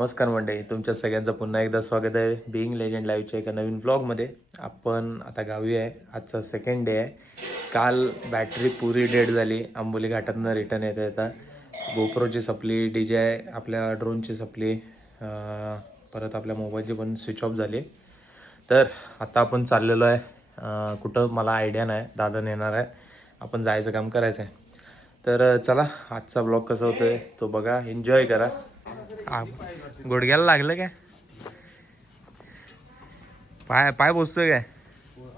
नमस्कार मंडळी, तुमच्या सगळ्यांचं पुन्हा एकदा स्वागत आहे बिईंग लेजंड लाईव्हच्या एका नवीन ब्लॉगमध्ये. आपण आता गावी आहे. आजचा सेकंड डे आहे. काल बॅटरी पुरी डेड झाली. आंबोली घाटातनं रिटर्न येता येता गोप्रोची सपली, DJI आपल्या ड्रोनची सपली, परत आपल्या मोबाईलची पण स्विच ऑफ झाली. तर आता आपण चाललेलो आहे कुठं मला आयडिया नाही. दादा नेणार आहे, आपण जायचं काम करायचं आहे. तर चला, आजचा ब्लॉग कसा होतो आहे तो बघा, एन्जॉय करा. गुडघ्याला लागलं काय? पाय पाय पोचतोय काय?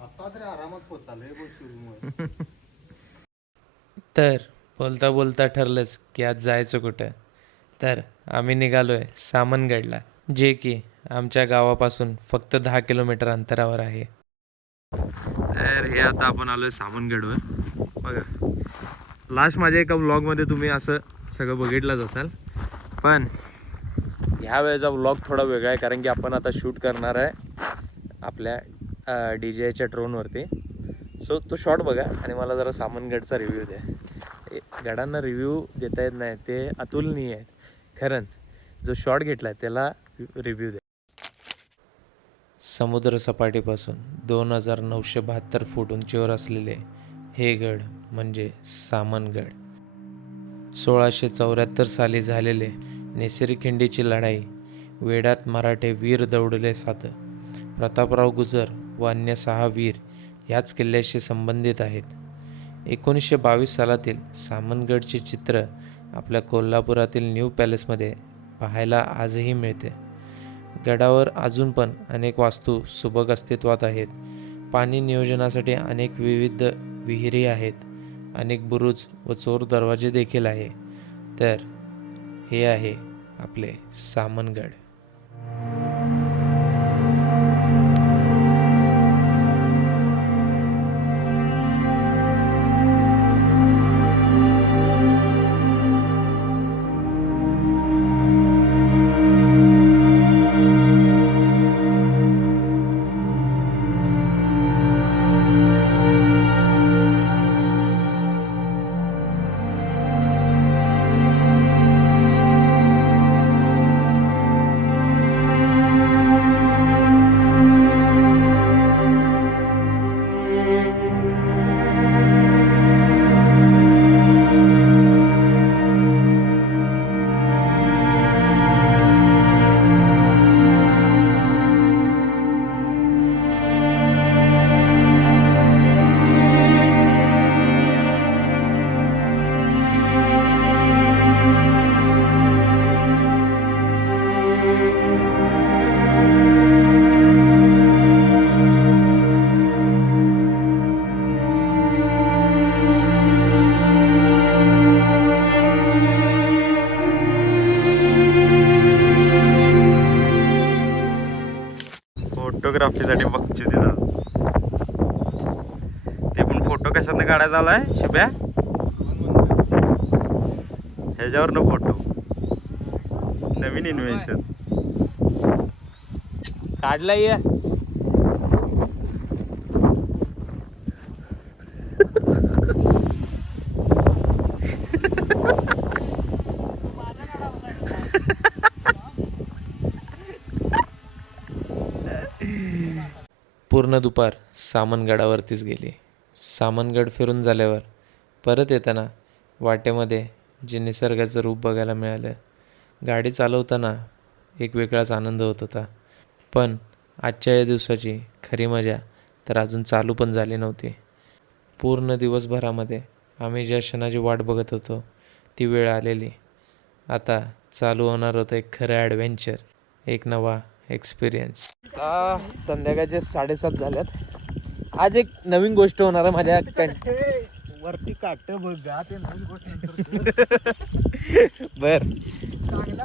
आता तरी आरामात पोचाले. तर बोलता बोलता ठरलंच की आज जायचं कुठं. तर आम्ही निघालोय सामनगडला, जे की आमच्या गावापासून फक्त 10 किलोमीटर अंतरावर आहे. तर हे आता आपण आलोय सामनगडवर. बघा, लास्ट माझ्या एका व्लॉगमध्ये तुम्ही असं सगळं बघितलंच असाल, पण ह्या वेळेचा व्लॉग थोडा वेगळा आहे, कारण की आपण आता शूट करणार आहे आपल्या DJIच्या ड्रोनवरती. सो तो शॉट बघा आणि मला जरा सामनगडचा रिव्ह्यू द्या. गडांना रिव्ह्यू देता येत नाही, ते अतुलनीय आहेत खरंच. जो शॉट घेतला आहे त्याला रिव्ह्यू द्या. समुद्रसपाटीपासून 2972 फूट उंचीवर असलेले हे गड म्हणजे सामनगड. 1674 साली झालेले नेसरीखिंडीची लढाई, वेडात मराठे वीर दौडले सात, प्रतापराव गुजर व अन्य 6 वीर याच किल्ल्याशी संबंधित आहेत. 1922 सालातील सामनगडचे चित्र आपल्या कोल्हापुरातील न्यू पॅलेसमध्ये पाहायला आजही मिळते. गडावर अजून पण अनेक वास्तू सुबक अस्तित्वात आहेत. पाणी नियोजनासाठी अनेक विविध विहिरी आहेत. अनेक बुरुज व चोर दरवाजे देखील आहे. तर हे आहे आपले सामनगड. फोटोग्राफीसाठी बघचे तिथं. ते पण फोटो कशातनं काढायचा आलाय शिप्या? ह्याच्यावरनं फोटो, नवीन इन्व्हेन्शन काढलाय. पूर्ण दुपार सामनगडावरतीच गेली. सामनगड फिरून झाल्यावर परत येताना वाटेमध्ये जे निसर्गाचं रूप बघायला मिळालं, गाडी चालवताना एक वेगळाच आनंद होत होता. पण आजच्या या दिवसाची खरी मजा तर अजून चालू पण झाली नव्हती. पूर्ण दिवसभरामध्ये आम्ही ज्या क्षणाची वाट बघत होतो ती वेळ आलेली. आता चालू होणार होतं एक खरं ॲडव्हेंचर, एक नवा एक्सपिरियन्स. संध्याकाळचे 7:30 झाल्यात. आज एक नवीन गोष्ट होणार आहे माझ्या वरती काट बघा ते नवीन गोष्ट. बर.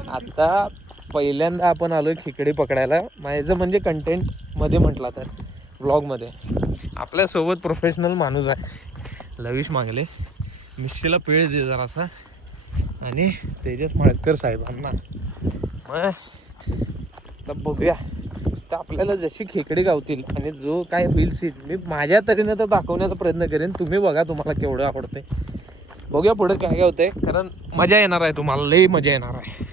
आता पहिल्यांदा आपण आलोय खेकडे पकडायला. माझं म्हणजे कंटेंटमध्ये म्हटला तर व्लॉगमध्ये आपल्यासोबत प्रोफेशनल माणूस आहे, लविश मागले. मिशीला पेळ दे जरासा, आणि तेजस माळकर साहेबांना. मग तर बघूया तर आपल्याला जशी खेकडे गावतील आणि जो काय होईल सीन मी माझ्या तऱ्हेनं तर दाखवण्याचा प्रयत्न करेन. तुम्ही बघा तुम्हाला केवढं आवडतंय. बघूया पुढे काय काय होतंय, कारण मजा येणार आहे, तुम्हाला लई मजा येणार आहे.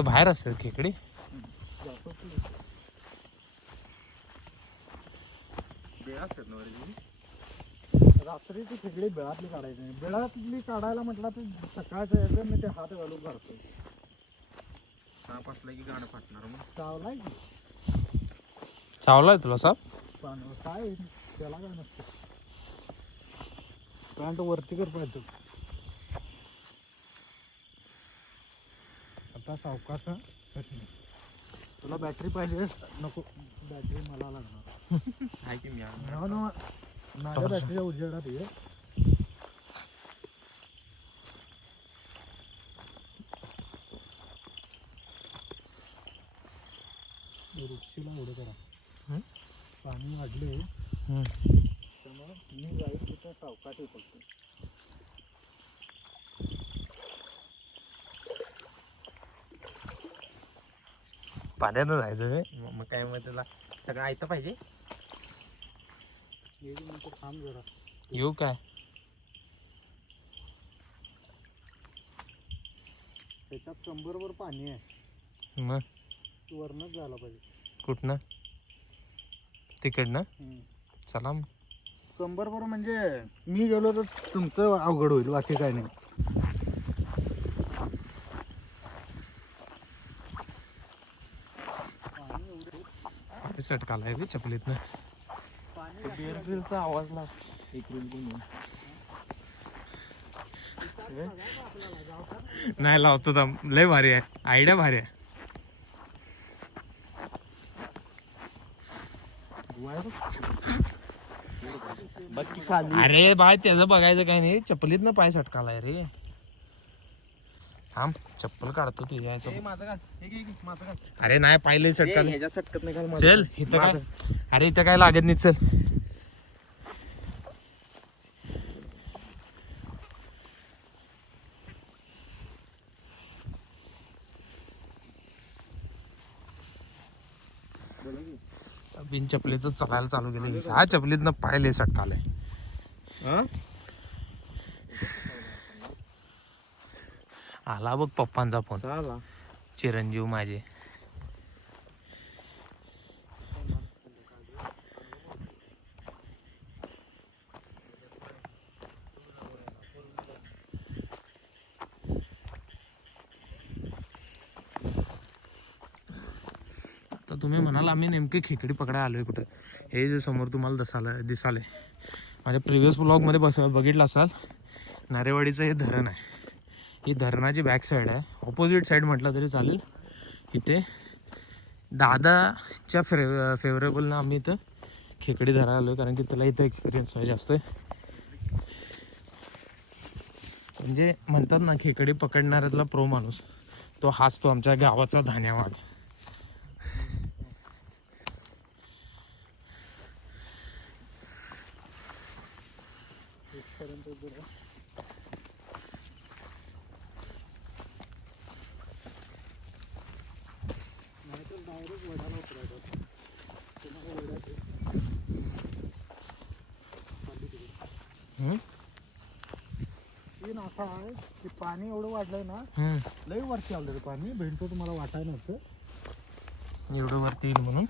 इथं बाहेर असतात खेकडी. जातो की रात्रीची खेकडी बेळातली काढायची नाही. बेळातली काढायला म्हटलं तर सकाळचं यायचं मी ते हात घालून काढतो. साप असला की गाणं फाटणार मग. चावलाय की चावलाय तुला साप? पाण्यावर काय होईल? त्याला काय नसतं. पॅन्ट वरती कर पाहिजे. आता सावकाश तुला बॅटरी पाहिजे? नको, बॅटरी मला लागणार. आहे की मी माझ्या बॅटरीच्या उजेडात ये. वृक्षीला उडं करा. पाणी वाढले त्यामुळे मी जाईल तिथं सावकाश फक्त. पाण्यानं जायचं रे. मग काय मग त्याला सगळं ऐकतं पाहिजे. एक नंतर थांब जरा. येऊ काय? त्याच्यात कंबरवर पाणी आहे. मग वरनच जायला पाहिजे. कुठनं? तिकडनं? चला मग. कंबरवर म्हणजे मी गेलो तर तुमचं अवघड होईल, बाकी काय नाही. सटकालाय रे चपलीतनं. बिअरफिलचा आवाज लाग एक रील बनवून. नाही लावतो थांब. लय भारी आहे आयडिया, भारी आहे. बाकी खाली अरे बाय त्याचं बघायचं काय नाही. चपलीतनं पाय सटकालाय रे. थांब चप्पल काढतो तू यायचं. अरे नाही पाहिले सटकाल. ह्याच्यात सटकत नाही का? चल इथं काय. अरे इथं काय लागत नाही. चल बिन चपलीचं चालायला चालू केलं. ह्या चपलीतनं पाहिले सटकालाय. आला बघ पप्पांचा फोन. आला चिरंजीव माझे. आता तुम्ही म्हणाल आम्ही नेमके खेकडी पकडायला आलोय कुठं. हे जे समोर तुम्हाला दिसाले माझ्या प्रिव्हियस ब्लॉगमध्ये बघितलं असाल. नारेवाडीचं हे धरण आहे. ही धरणाची बॅक साईड आहे. ऑपोजिट साईड म्हटलं तरी चालेल. इथे दादाच्या फेवरेबलनं आम्ही इथं खेकडी धरायला आलो आहे, कारण की तुला इथं एक्सपिरियन्स आहे जास्त. म्हणजे म्हणतात ना खेकडी पकडणाऱ्यातला प्रो माणूस तो हाच तो आमच्या गावाचा धान्यवाद. सीन असा आहे की पाणी एवढं वाढलंय ना, लई वरती आलं रे पाणी. भेटतो तुम्हाला वाटायला नव्हतं एवढं वरती येईल म्हणून.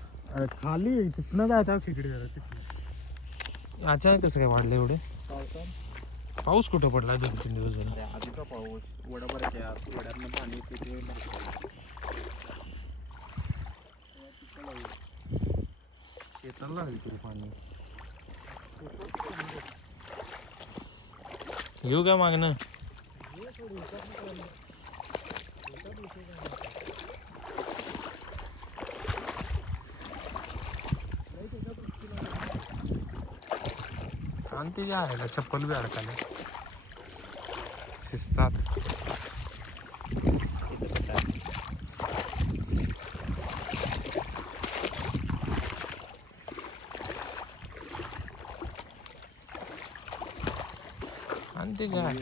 खाली तिथनं जायचं खेकडी जरा तिथनं. अचानक कसं काय वाढलं एवढे? पावसात पाऊस कुठं पडला 2-3 दिवस झाला. आधीचा पाऊस वडाभर आहे. वड्यातनं पाणी येते ते शेताला लागेल तरी पाणी. येऊ का मागणं? शांती जे आहे चप्पल बी अडकाले शिस्तात. आणि ते काय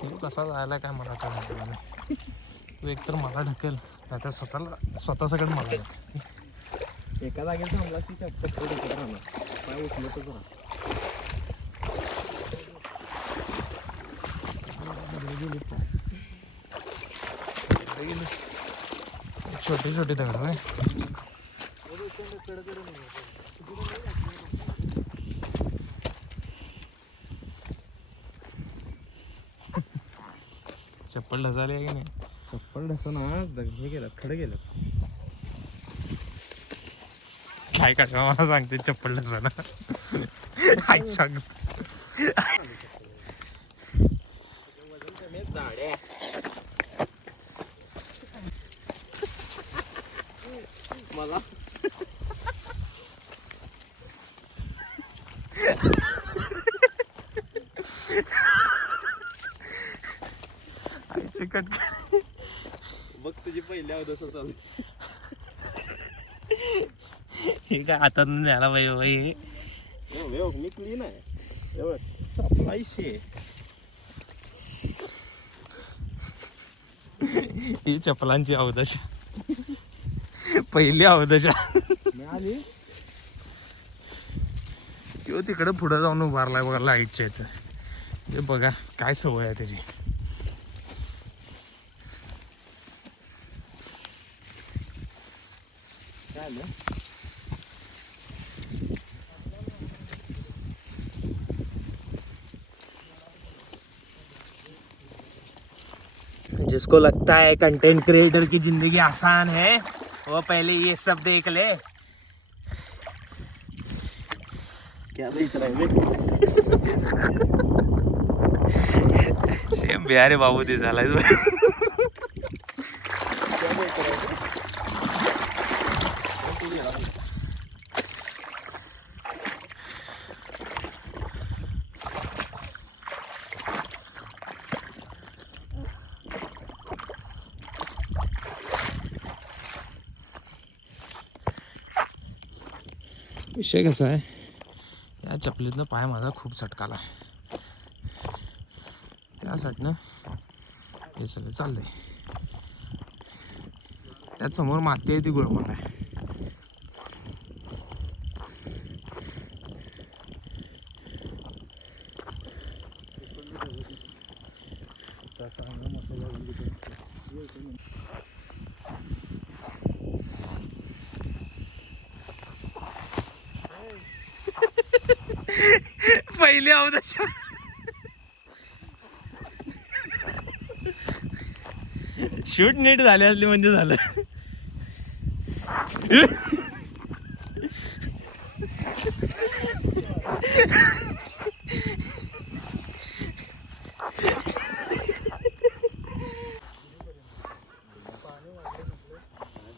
तू कसा जायला काय मला काय माहिती नाही. तू एकतर मला ढकल नाही तर स्वतः सगळं मला ढकल. एका जागेला थांबला की चप्पल डोक्यात राहणार. पाय उठलतच राहणार. छोटे छोटे दगड होय. चप्पल ढसाले की नाही. चप्पल ढसून हे गेलं खडे गेलं. काय काका मला सांगते चप्पल ढसाला. काय सांग. मला चिकट बघ तुझी पहिली अवधस चालू. हे काय हातात न्यायला पाहिजे बाई. मी क्लीन आहे. सप्लायशे ही चपलांची अवदशा. पहिली अवदशा. मिळाली. किंवा तिकडे पुढे जाऊन उभारलाय बघा लाईटच्या इथं. हे बघा काय सवय आहे त्याची. काय आलं? जिसको लगता है कंटेंट क्रिएटर की जिंदगी आसान है वो पहले ये सब देख ले. क्या बेच रहा है. सेम बिहारी बाबू ते झालाय. विषय कसा आहे, या चपलीतनं पाय माझा खूप चटकाला. त्यासाठी ना हे सगळं चाललंय. त्यात समोर माती आहे ती गुळमट आहे. पहिली अवदशा. शूट नीट झाले असली म्हणजे झालं.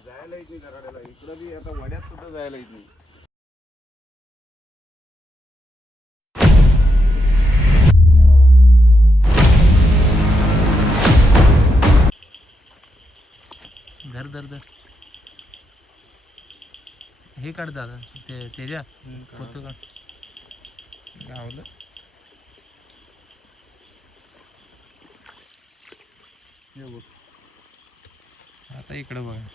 जायला येत नाही घराड्याला. इकडं बी आता वड्यात सुद्धा जायला येत नाही. धर धर धर. हे काढ दादा. त्याच्या फोटो काढ. गावलं. आता इकडं बघा.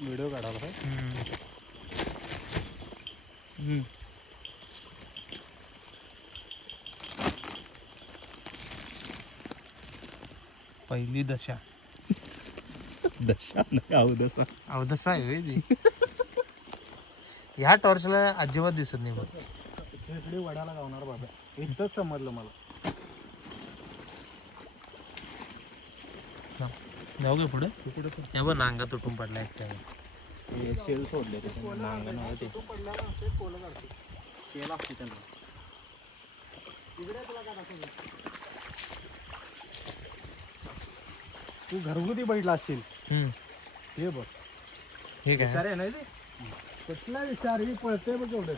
व्हिडिओ काढायला काय? पहिली दशा. दशा नाही अवदसा. अवदसा आहे होय ती. ह्या टॉर्चला अजिबात दिसत नाही बघ. खेकडी वडाला गावणार बाबा. इथंच समजलं मला. जाऊ गे पुढे. या बघ नांगा तुटून पडला एकट्याने. शेल सोडले नांगण ते पडला ना ते कोलं काढते. शेल असते त्यांना. तू घरगुती बैठला असशील. हे बघ. हे काय अरे नाही ते कुठला विचार ही पळते बघ एवढं.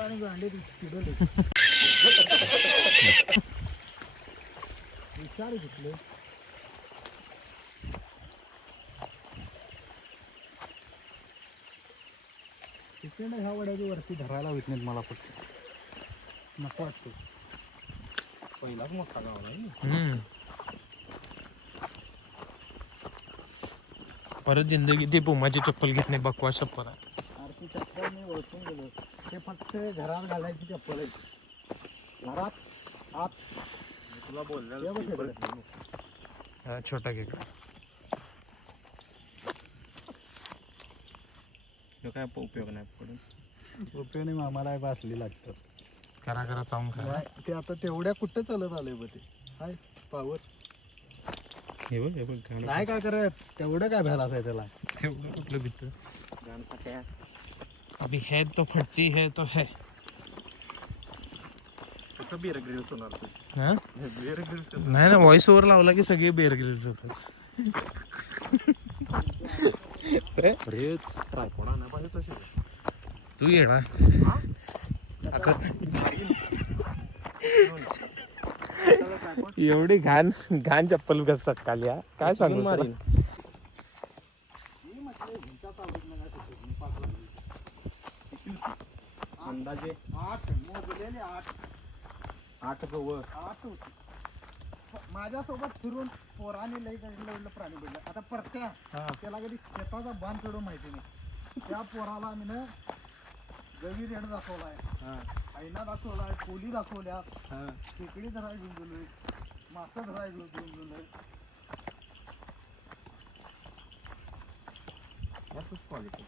आणि गांडे चिडवले. विचार घेतले. तिकडे ह्या वड्याची वरती धरायला होत नाहीत मला फक्त. नको वाटतो. पहिलाच मोठा गाव आहे. परत जिंदगी ती पुमाची चप्पल घेत नाही. बकवास चप्पल आहे. अरे ती चप्पल मी ओळखून गेलो. ते फक्त घरात घालायची चप्पल आहे. घरात आत तुला बोलल्या हा छोटा खेकडा. काय उपयोग नाही पडून. उपयोग नाही आम्हाला बासली लागतं. करा करा चावून खा. ते आता तेवढ्या कुठं चालत आलंय बघ ते. हाय पावर. हे बघ नाही काय करत तेवढं काय भ्यायला आहे त्याला. तेवढं कुठलं भीत. अभी है तो फटती है तो है. कसं बिअर ग्रिल्स होणार तू. हा बिअर ग्रिल्स नाही ना व्हॉइस ओव्हर लावला की सगळे बेअर ग्रिल्स होतात. अरे ट्रायपॉड आणा पाहिजे तसे. तू ये ना एवढी घाण घाण चप्पल कसं काल या काय सांगू मारीन. अंदाजे 8 मोजलेले 8 गवं 8 होती. माझ्यासोबत फिरून पोराने लई लढलं प्राणी बघितलं. आता परत्या त्याला कधी शेताचा बांध चढून माहिती नाही. त्या पोराला आम्ही ना गवी रेड दाखवलाय, आईना दाखवलाय, कोली दाखवल्या, खेकडी धराय घेऊन गेलोय, मासा धराय घेऊन गेलोय. क्वालिटी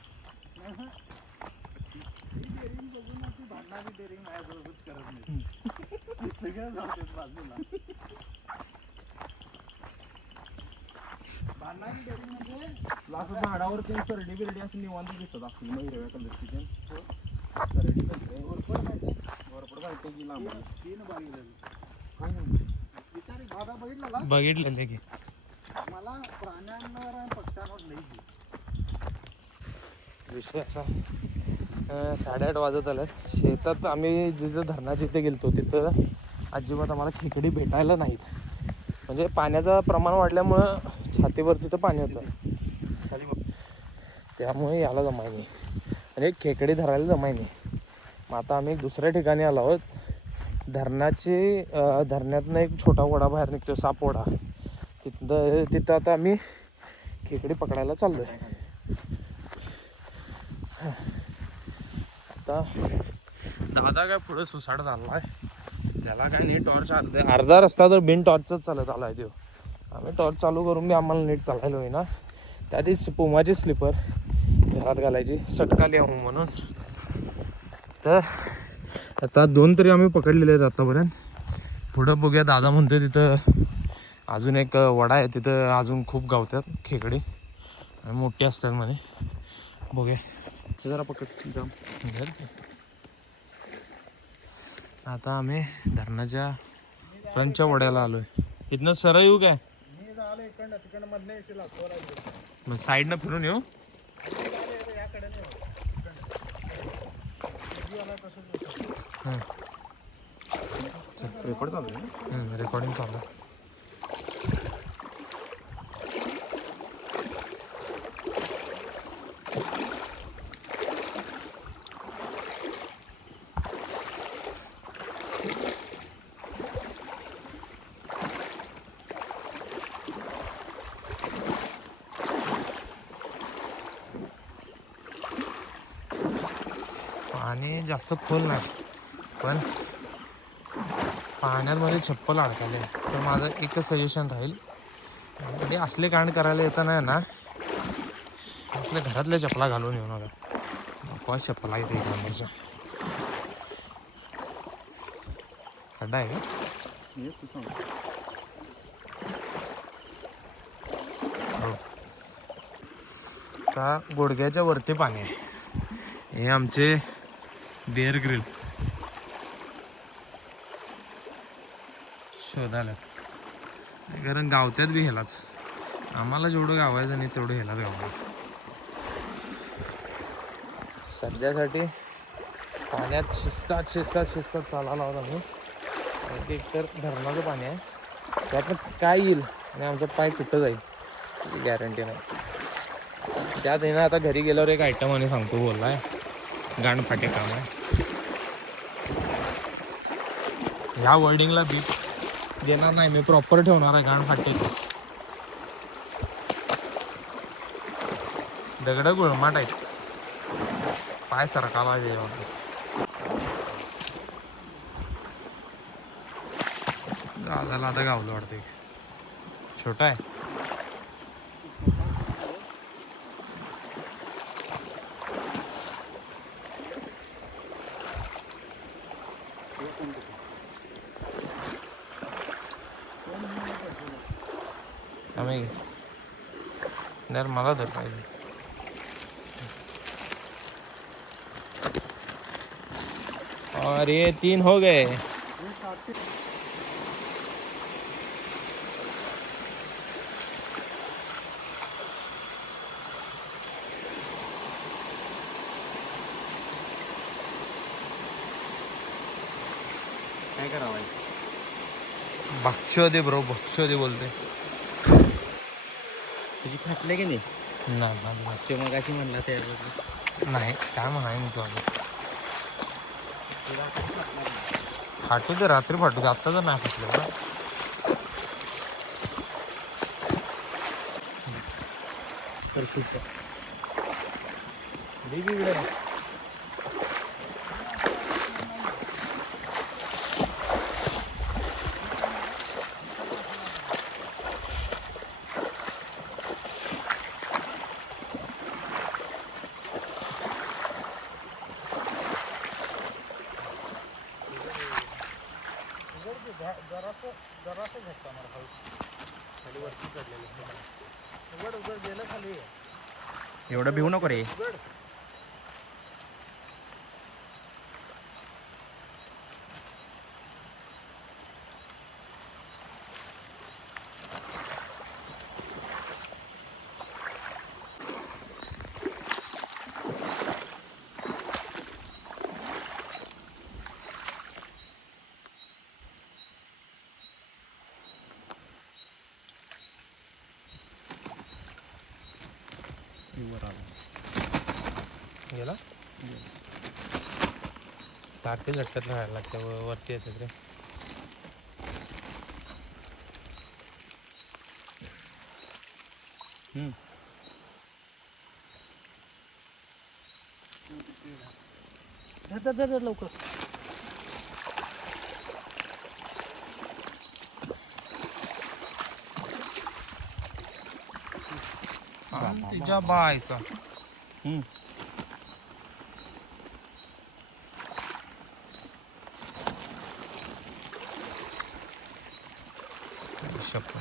डेअरिंग बघून ती भांडणारी डेअरिंग माझ्याबरोबर करत नाही. सगळं जाते बाजूला. भांडणारी डेअरिंग म्हणजे असं झाडावर ते सरडी बिरडी अशी निवांत दिसत असते मग हिरव्या कलरची ते सरडी वरपड माहिती की लांब 3 विचारी बाबा बघितला बघितलेले की मला प्राण्यांवर आणि पक्ष्यांवर लई जीव. विषय असा 8:30 वाजत आलं. शेतात आम्ही जिथं धरणाच्या इथे गेलतो तिथं अजिबात आम्हाला खेकडी भेटायला नाहीत. म्हणजे पाण्याचं प्रमाण वाढल्यामुळं छातीवर तिथं पाणी होतं त्यामुळे याला जमाय नाही आणि खेकडी धरायला जमाय नाही. मग आता आम्ही दुसऱ्या ठिकाणी आलो आहोत. धरणातनं एक छोटा ओढा बाहेर निघतो साप ओढा. तिथं आता आम्ही खेकडी पकडायला चाललोय. आता दादा काय पुढे सुसाट झाला आहे. त्याला काय नाही टॉर्च अर्धा रस्ता तर बिन टॉर्चच चालत आला आहे. आम्ही टॉर्च चालू करून बी आम्हाला नीट चालायला होईना. त्याआधी पुमाची स्लीपर घरात घालायची सटकाली आहो म्हणून. तर आता 2 तरी आम्ही पकडलेले आहेत आतापर्यंत. पुढं बघूया. दादा म्हणतोय तिथं अजून एक वडा आहे तिथं अजून खूप गावतात खेकडी आणि मोठी असतात म्हणे. बघूया जरा पकड जाम. आता आम्ही धरणाच्या फ्रंटच्या वड्याला आलोय. इथनं सरळ येऊ काय मग साईडनं फिरून येऊ. रेकॉर्ड चालू आहे. रेकॉर्डिंग चालू आहे. पाणी जास्त खोल नाही पण पाण्यामध्ये चप्पल अडकाले. तर माझं एकच सजेशन राहील म्हणजे असले कांड करायला येताना ना आपल्या घरातल्या चपला घालून येऊ नका. नको चप्पला येते इकडच्या. खड्डा आहे का हो. आता गुडघ्याच्या वरती पाणी आहे. हे आमचे बेअर ग्रिल शोधायला कारण गावत्यात बी ह्यालाच. आम्हाला जेवढं गावायचं नाही तेवढं ह्यालाच गावायचं. सध्यासाठी पाण्यात शिस्तात चालायला होता आम्ही. एक तर धरणाचं पाणी आहे त्यातनं काय येईल आणि आमचा पाय कुठं जाईल गॅरंटी नाही. त्यात येणं आता घरी गेल्यावर एक आयटम आणि सांगतो बोललाय गाणफाटे काम आहे. ह्या वर्डिंगला बीट देणार नाही मी. प्रॉपर ठेवणार आहे गाणफाटेच. दगड गुळमाट आहेत. पाय सरकाला जेवण दादाला आता गावलं वाटतं एक. छोटा आहे. आम्ही यार मला धर पाहिजे. और ये 3 हो गए. काय करावं? बक्षोदे ब्रो, बक्षोदे बोलते. तुझी फाटले की नाही? नाही ते मग अशी म्हणला त्याबद्दल. नाही काय म्हणाय मी तू आधी फाटू दे, रात्री फाटू दे, आत्ता तर नाही फाटलं ना. तर खूप जरासं घटका मला खाली वरती चढलेलं उघड उघड गेलं खाली. एवढं भिवू नको रे. गेला सारखे झटक्यात राहायला लागते, वरती येतात रे. धर लवकर. तिच्या बायचा शपथ.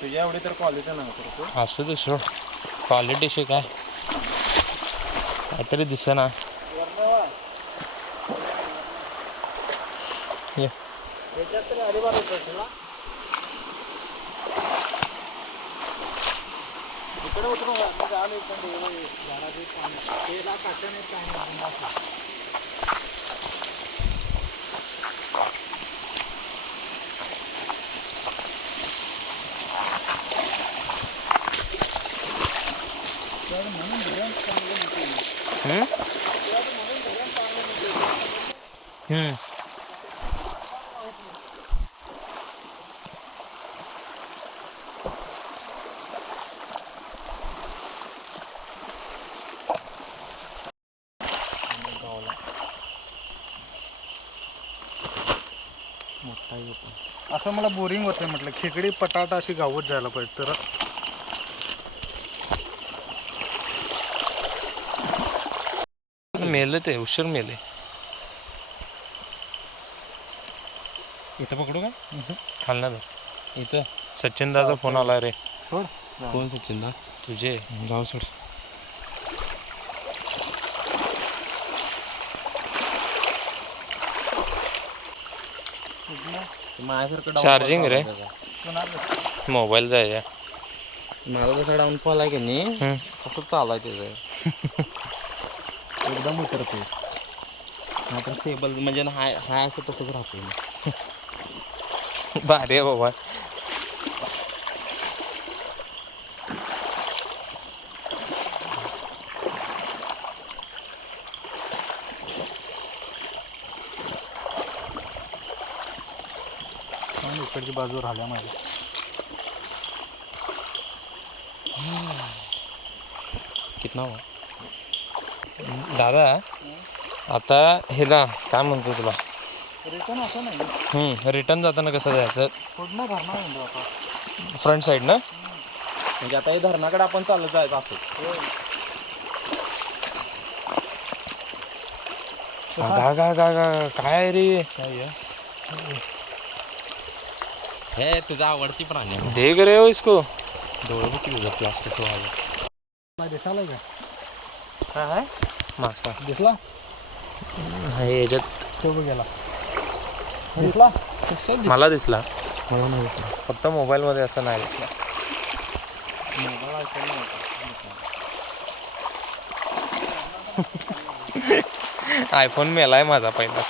तुझ्या एवढी तर क्वालिटी नाही करतो. असू दे सोड, क्वालिटी शे काय काहीतरी दिसे ना. ये त्याच्यात तरी अरिबार होतं तुला. इकडे उतरू मग आलो इकडे झाडाचे पाणी तेला काटण येत काय. असं मला बोरिंग होतं. म्हटलं खेकडी पटाटा अशी गावत जायला पाहिजे तर मेले ते उशीर मेले. इथं पकडू का? खालना दर इथं सचिन दाचा फोन आला रे. सोड. कोण सचिन दा? तुझे गाव सोड. चार्जिंग रे मोबाईल जायच्या. माझा जसा डाऊनफॉल आहे की नाही कसं चालू आहे त्याचं एकदम उतरते. नाहीतर स्टेबल म्हणजे हाय हाय असं तसंच राहतो. भारी आहे बाबा. इकडची बाजू राहिल्या माझ्या. कितना हुआ दादा? आता ह्याला काय म्हणतो तुला रिटर्न असं नाही रिटर्न जाताना कसं जायचं पुढनं धरणार म्हणतो आता फ्रंट साईड ना म्हणजे आता हे धरणाकडे आपण चालत जायचं असं. काय रे हे तुझा आवडती प्राणी आहे. देख रहे हो इसको डोळे बघ तुझा क्लास कसं व्हावं. दिसायला काय काय आहे मासा दिसला हे याच्यात तो गेला दिसला मला दिसला मला नाही फक्त मोबाईल मध्ये असं नाही दिसला आयफोन मेलाय माझा पहिला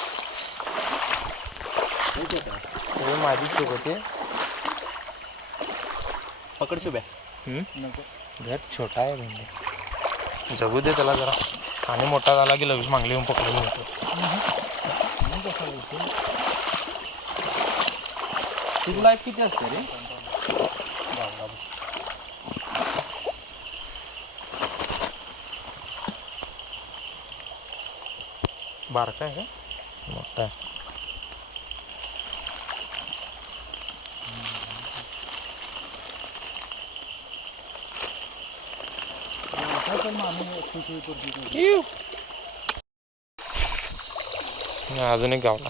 माझी चूक होती पकड शुभ्या. घर छोटा आहे म्हणजे जगू दे त्याला जरा आणि मोठा झाला की लगेच मागली येऊन पकडून होतो तुझी लाईफ किती असते रे. बारका आहे का मोठा आहे अजून एक गावला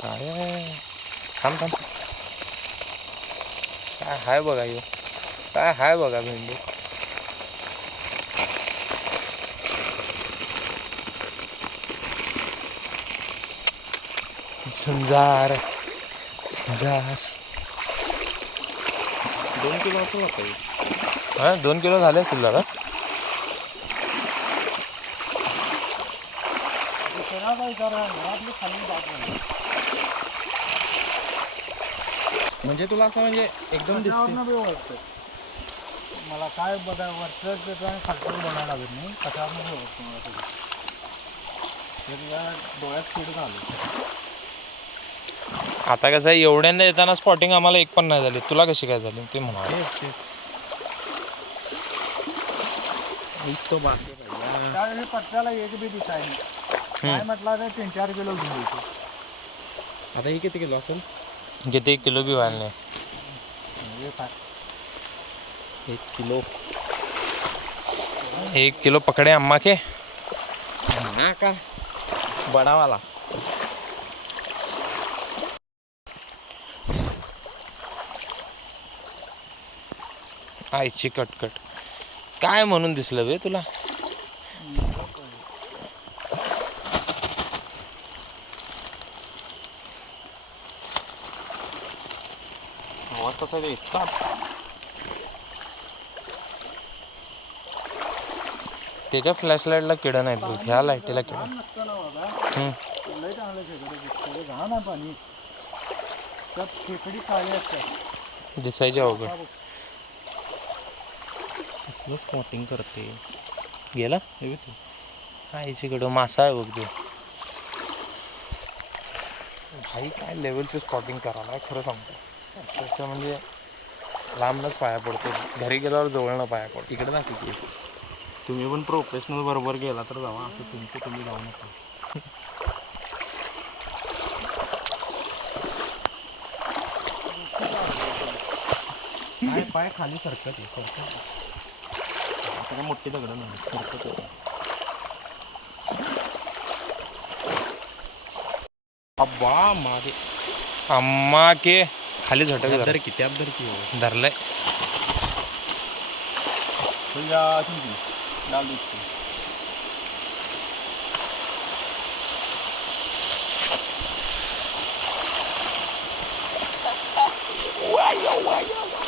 काय थांब थांब काय हाय बघा यो काय हाय बघा भेंडी झुंजार झुंजार 2 किलो असं होतं. हा 2 किलो झाले असेल दादा म्हणजे तुला असं म्हणजे एकदम दिसते. मला काय बघा वरचं खालचं बनायला लागत नाही कशावर ओळखतो मला तुझ्या डोळ्यात फिट झालं. आता कसं आहे एवढ्यांदा येताना स्पॉटिंग आम्हाला एक पण नाही झाली तुला कशी काय झाली ते म्हणा तो बाकी त्यावेळी पट्ट्याला एक बी दिसाय नाही काय म्हटलं तर 3-4 किलो घेऊन येतो. आता ही किती किलो असेल. किती किलो बी व्हायला नाही 1 किलो 1 किलो पकडे अम्मा के हा का बडावाला. आईची कटकट काय म्हणून दिसलं बे तुला आवाज कसा आहे इतका. त्याच्या फ्लॅश लाईटला किडा नाही बघ ह्या लाईटीला किडा लय चांगलं खेकडे घाण आहे पाणी त्यात खेकडी काळी असतात दिसायची अवघड स्पॉटिंग करते. गेला आईची कडं मासा आहे बघ ते भाई काय लेवलचं स्पॉटिंग करायला खरं सांगतो अक्षरशः म्हणजे लांबनच पाया पडतो घरी गेल्यावर जवळनं पाया पडतो. इकडे दाखव की तुम्ही पण प्रोफेशनल बरोबर गेला तर जावा असं तुम्ही जाऊ नका. पाय खाली सरकत आता मोठी दगड नाही सरकत अब्बा मागे अम्मा के खाली झटक दर की त्यात दर की धरलंय तुझ्या लाल दिसते.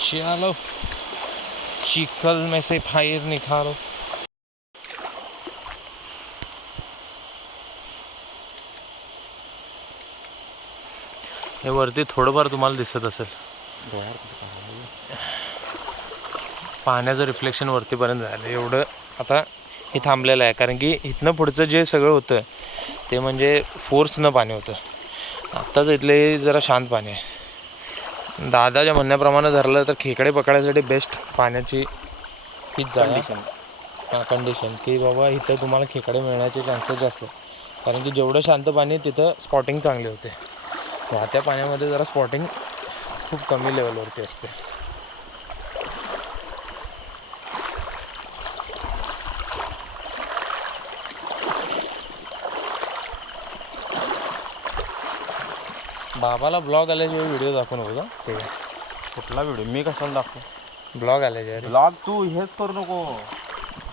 चलो चिखल में से फायर निकालो हे वरती थोडंफार तुम्हाला दिसत असेल पाण्याचं रिफ्लेक्शन वरतीपर्यंत झालं एवढं आता हे थांबलेलं आहे कारण की इथनं पुढचं जे सगळं होतं ते म्हणजे फोर्सनं पाणी होतं आत्ताच इथले जरा शांत पाणी आहे दादाच्या म्हणण्याप्रमाणे धरलं तर खेकडे पकडायसाठी बेस्ट पाण्याची हीच जागा कंडिशन की बाबा इथं तुम्हाला खेकडे मिळण्याचे चान्सेस जास्त आहे. कारण की जेवढं शांत पाणी तिथं स्पॉटिंग चांगली होते. वाहत्या पाण्यामध्ये जरा स्पॉटिंग खूप कमी लेवलवरती असते. बाबाला ब्लॉग आल्याशिवाय व्हिडिओ दाखवू नको का? ठीक आहे. कुठला व्हिडिओ मी कशाला दाखवू? ब्लॉग आल्याशिवाय रे. ब्लॉग तू हेच करू नको,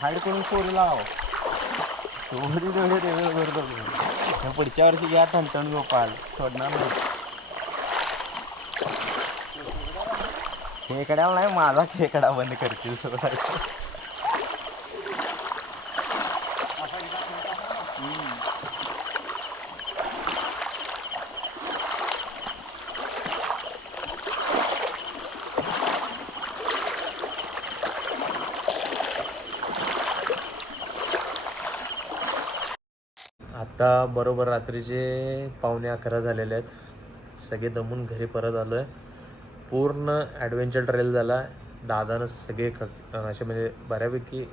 हाईड करून स्टोरी लाव. स्टोरी तेवढे रेगुलर करतो. पुढच्या वर्षी घ्या ठणठण गोपाल, सोडणार नाही. खेकड्याला नाही, माझा खेकडा बंद करतील सोडायचं. आता बरोबर रात्रीचे 11:15 झालेले आहेत. सगळे दमून घरी परत आलो आहे. पूर्ण ॲडव्हेंचर ट्रेल झाला. दादानं सगळे असे म्हणजे बऱ्यापैकी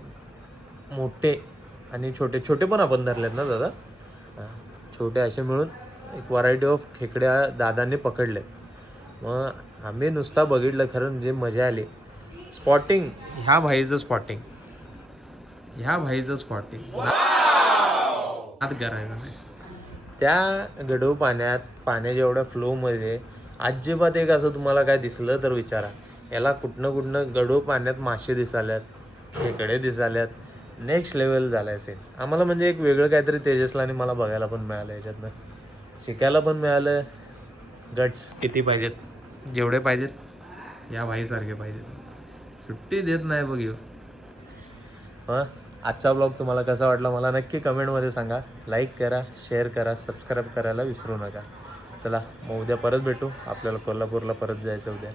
मोठे आणि छोटे छोटे पण आपण धरलेत ना दादा. छोटे असे मिळून एक व्हरायटी ऑफ खेकड्या दादांनी पकडले. मग आम्ही नुसता बघितलं, खरं म्हणजे मजा आली. स्पॉटिंग ह्या भाईचं स्पॉटिंग आत करायला नाही. त्या गडू पाण्याच्या एवढ्या फ्लोमध्ये अजिबात एक असं तुम्हाला काय दिसलं तर विचारा. याला कुठनं गडू पाण्यात मासे दिसाल्यात, खेकडे दिसाल्यात. नेक्स्ट लेवल झालं असेल आम्हाला. म्हणजे एक वेगळं काहीतरी तेजसला आणि मला बघायला पण मिळालं, याच्यातनं शिकायला पण मिळालं. गट्स किती पाहिजेत, जेवढे पाहिजेत या भाईसारखे पाहिजेत. सुट्टी देत नाही बघ येऊ. आजचा ब्लॉग तुम्हाला कसा वाटला मला नक्की कमेंटमध्ये सांगा. लाईक करा, शेअर करा, सबस्क्राईब करायला विसरू नका. चला मग उद्या परत भेटू. आपल्याला कोल्हापूरला परत जायचं उद्या.